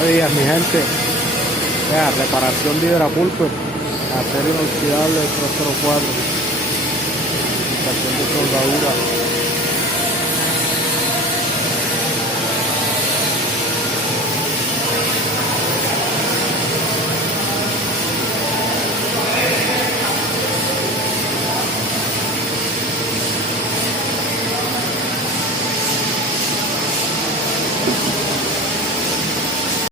Buenos días, mi gente. Vea, reparación de hidrapulpe, acero inoxidable 304, aplicación de soldadura.